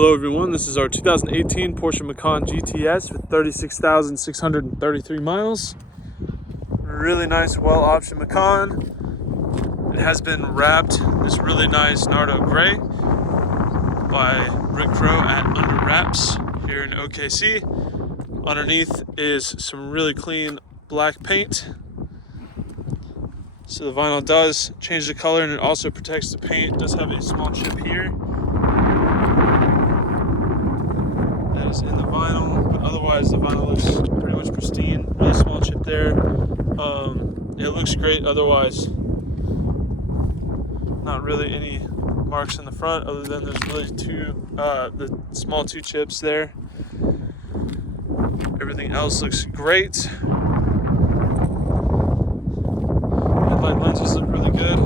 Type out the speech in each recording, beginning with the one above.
Hello everyone, this is our 2018 Porsche Macan GTS with 36,633 miles. Really nice, well-optioned Macan. It has been wrapped this really nice Nardo Gray by Rick Crow at Under Wraps here in OKC. Underneath is some really clean black paint. So the vinyl does change the color and it also protects the paint. It does have a small chip here. That is in the vinyl, but otherwise the vinyl looks pretty much pristine. Really small chip there. It looks great otherwise. Not really any marks in the front other than there's really the small two chips there. Everything else looks great. Headlight lenses look really good.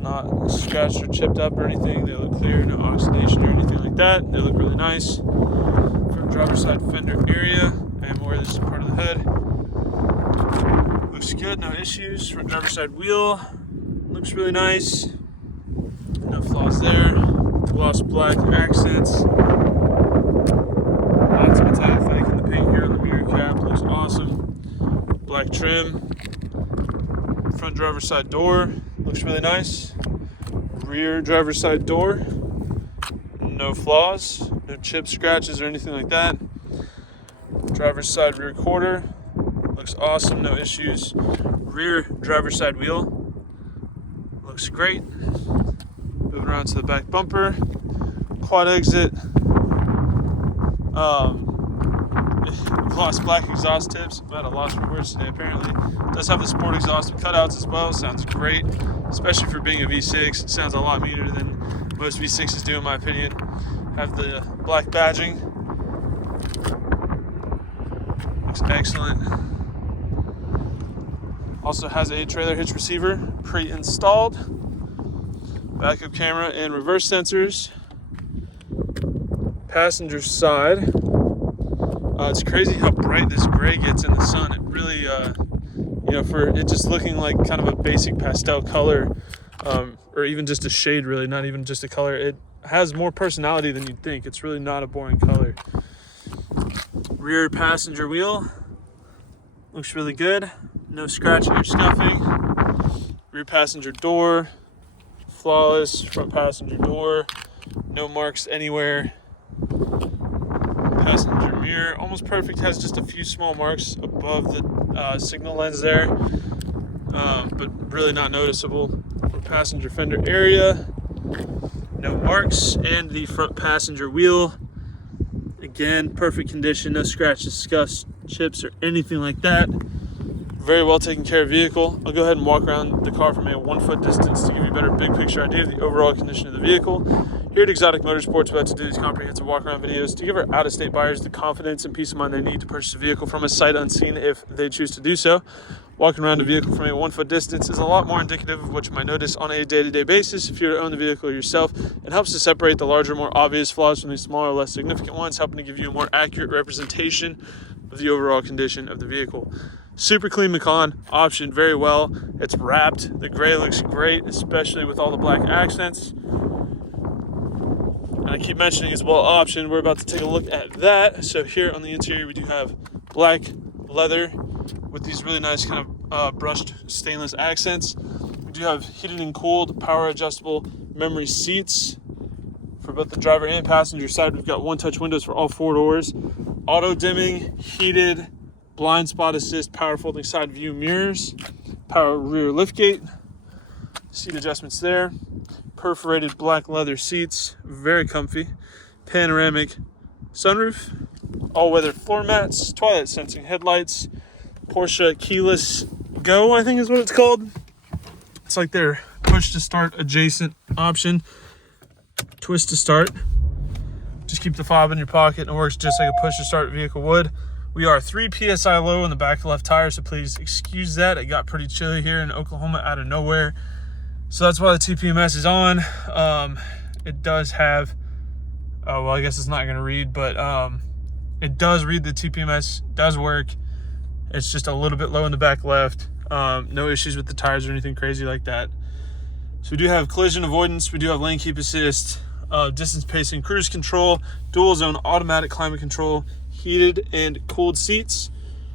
Not scratched or chipped up or anything. They look clear, no oxidation or anything like that. They look really nice. Front driver's side fender area and where this is part of the hood. Looks good, no issues. Front driver's side wheel looks really nice. No flaws there. Gloss black accents. Lots of metallic flake in the paint here on the mirror cap. Looks awesome. Black trim. Front driver's side door looks really nice. Rear driver's side door, no flaws, no chips, scratches, or anything like that. Driver's side rear quarter looks awesome, no issues. Rear driver's side wheel looks great. Moving around to the back bumper, quad exit. Gloss black exhaust tips. I'm at a loss for words today apparently. Does have the sport exhaust and cutouts as well. Sounds great, especially for being a V6. It sounds a lot meaner than most V6s do in my opinion. Have the black badging. Looks excellent. Also has a trailer hitch receiver pre-installed. Backup camera and reverse sensors. Passenger side. It's crazy how bright this gray gets in the sun. It really, for it just looking like kind of a basic pastel color, or even just a shade really, not even just a color. It has more personality than you'd think. It's really not a boring color. Rear passenger wheel looks really good. No scratching or scuffing. Rear passenger door, flawless. Front passenger door, no marks anywhere. Passenger mirror, almost perfect, has just a few small marks above the signal lens there, but really not noticeable. For passenger fender area, no marks, and the front passenger wheel, again, perfect condition, no scratches, scuffs, chips, or anything like that. Very well taken care of vehicle. I'll go ahead and walk around the car from a 1 foot distance to give you a better big picture idea of the overall condition of the vehicle. Here at Exotic Motorsports, we like to do these comprehensive walk-around videos to give our out-of-state buyers the confidence and peace of mind they need to purchase a vehicle from a sight unseen if they choose to do so. Walking around a vehicle from a 1 foot distance is a lot more indicative of what you might notice on a day-to-day basis if you were to own the vehicle yourself. It helps to separate the larger, more obvious flaws from the smaller, less significant ones, helping to give you a more accurate representation of the overall condition of the vehicle. Super clean Macan, optioned very well. It's wrapped. The gray looks great, especially with all the black accents. And I keep mentioning it's well optioned. We're about to take a look at that. So here on the interior, we do have black leather with these really nice kind of brushed stainless accents. We do have heated and cooled, power adjustable memory seats for both the driver and passenger side. We've got one-touch windows for all four doors. Auto dimming, heated, blind spot assist, power folding side view mirrors, power rear liftgate, seat adjustments there, perforated black leather seats, very comfy, panoramic sunroof, all-weather floor mats, twilight sensing headlights, Porsche keyless go, I think is what it's called. It's like their push to start adjacent option, twist to start. Just keep the fob in your pocket and it works just like a push to start vehicle would. We are 3 PSI low on the back left tire, so please excuse that. It got pretty chilly here in Oklahoma out of nowhere. So that's why the TPMS is on. It does have, well, I guess it's not gonna read, but it does read the TPMS, does work. It's just a little bit low in the back left. No issues with the tires or anything crazy like that. So we do have collision avoidance. We do have lane keep assist. distance pacing cruise control, dual zone automatic climate control, heated and cooled seats,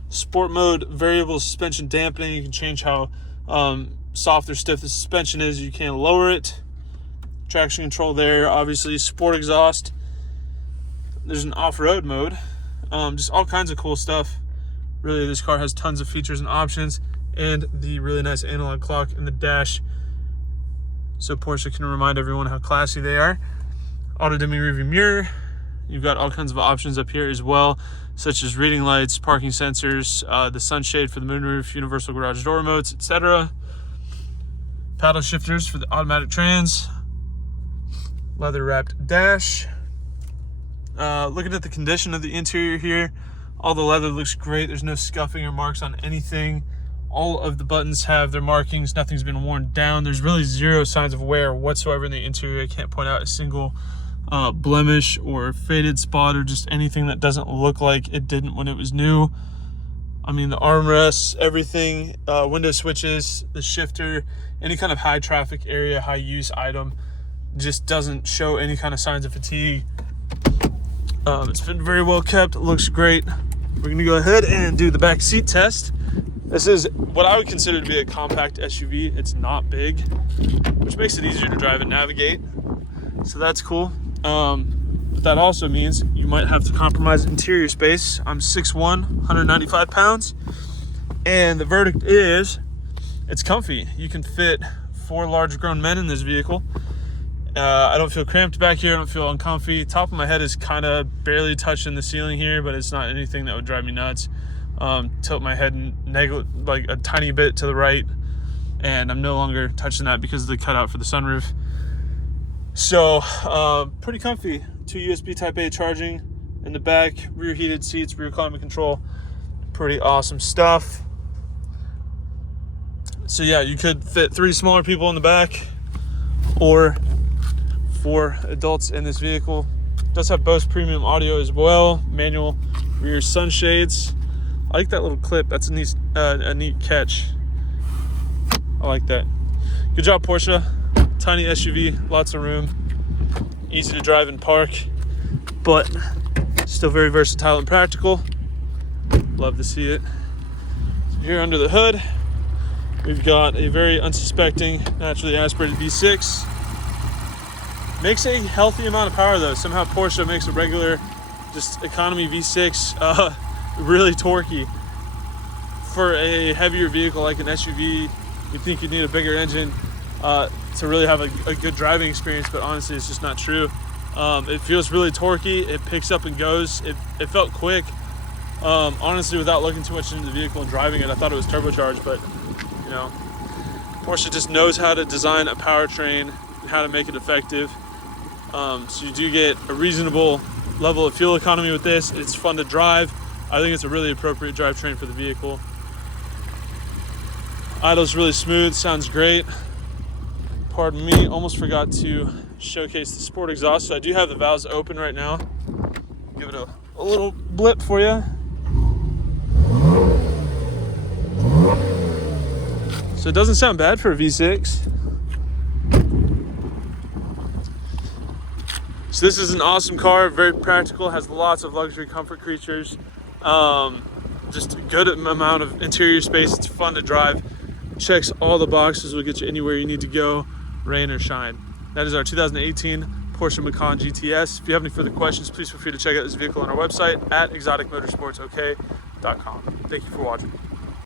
sport mode variable suspension dampening. You can change how soft or stiff the suspension is. You can lower it. Traction control there, obviously. Sport exhaust. There's an off-road mode. Just all kinds of cool stuff. Really, this car has tons of features and options, and the really nice analog clock in the dash, so Porsche can remind everyone how classy they are. Auto-dimming rearview mirror. You've got all kinds of options up here as well, such as reading lights, parking sensors, the sunshade for the moonroof, universal garage door modes, etc. Paddle shifters for the automatic trans. Leather-wrapped dash. Looking at the condition of the interior here, all the leather looks great. There's no scuffing or marks on anything. All of the buttons have their markings. Nothing's been worn down. There's really zero signs of wear whatsoever in the interior. I can't point out a single blemish or faded spot or just anything that doesn't look like it didn't when it was new. I mean, the armrests, everything, window switches, the shifter, any kind of high traffic area, high use item just doesn't show any kind of signs of fatigue. It's been very well kept. It looks great. We're gonna go ahead and do the back seat test. This is what I would consider to be a compact SUV. It's not big, which makes it easier to drive and navigate. So that's cool. But that also means you might have to compromise interior space. I'm 6'1", 195 pounds. And the verdict is, it's comfy. You can fit 4 large grown men in this vehicle. I don't feel cramped back here. I don't feel uncomfy. Top of my head is kind of barely touching the ceiling here, but it's not anything that would drive me nuts. Tilt my head like a tiny bit to the right, and I'm no longer touching that because of the cutout for the sunroof. So pretty comfy. 2 USB Type A charging in the back, rear heated seats, rear climate control. Pretty awesome stuff. So yeah, you could fit 3 smaller people in the back or 4 adults in this vehicle. It does have Bose premium audio as well. Manual rear sunshades. I like that little clip. That's a neat catch. I like that. Good job, Porsche. Tiny SUV, lots of room, easy to drive and park, but still very versatile and practical. Love to see it. So here under the hood, we've got a very unsuspecting, naturally aspirated V6. Makes a healthy amount of power though. Somehow Porsche makes a regular, just economy V6 really torquey. For a heavier vehicle like an SUV, you'd think you'd need a bigger engine to really have a good driving experience, but honestly it's just not true. It feels really torquey. It picks up and goes. It felt quick. Honestly, without looking too much into the vehicle and driving it, I thought it was turbocharged, but you know, Porsche just knows how to design a powertrain and how to make it effective. So you do get a reasonable level of fuel economy with this. It's fun to drive. I think it's a really appropriate drivetrain for the vehicle. Idle's really smooth, sounds great. Pardon me, almost forgot to showcase the sport exhaust. So I do have the valves open right now. Give it a little blip for you. So it doesn't sound bad for a V6. So this is an awesome car, very practical, has lots of luxury comfort features. Just a good amount of interior space. It's fun to drive. Checks all the boxes, will get you anywhere you need to go, rain or shine. That is our 2018 Porsche Macan GTS. If you have any further questions, please feel free to check out this vehicle on our website at exoticmotorsportsok.com. Thank you for watching.